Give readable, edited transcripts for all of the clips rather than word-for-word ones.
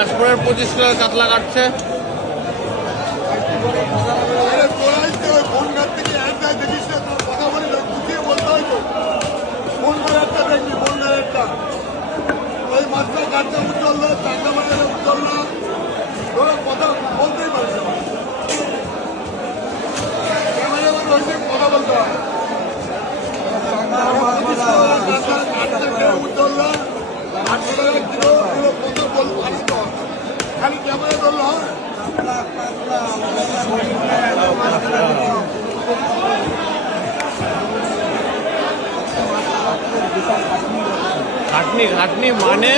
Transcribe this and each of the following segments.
বিলাসপুরের 25 টাকা কাতলা কাটছে। খালি ক্যামেরা ধরলো ঘাটনি ঘাটনি মানে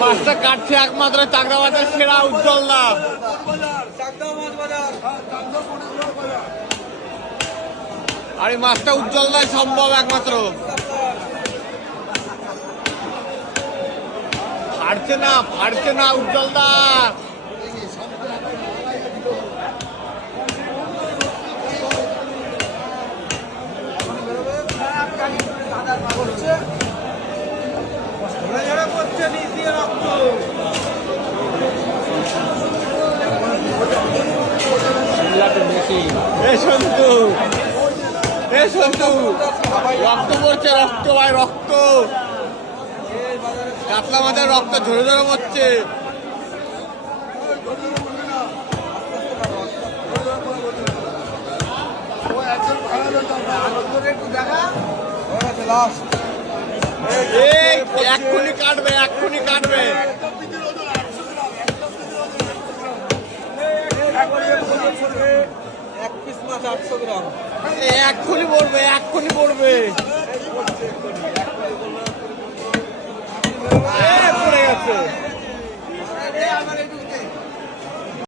মাছটা কাটছে একমাত্র চাকদা বাজার সেরা উজ্জ্বল দা। আর এই মাছটা উজ্জ্বল দায় সম্ভব একমাত্র। ফাড়ছে না উজ্জ্বল দা। রক্ত পড়ছে, রক্ত ভাই রক্ত। কাতলা মাছের রক্ত ঝরে ঝরে পড়ছে। এক্ষুনি কাটবে, এক্ষুনি কাটবে। এক্ষুনি পড়বে, এক্ষুনি পড়বে। পড়ে গেছে।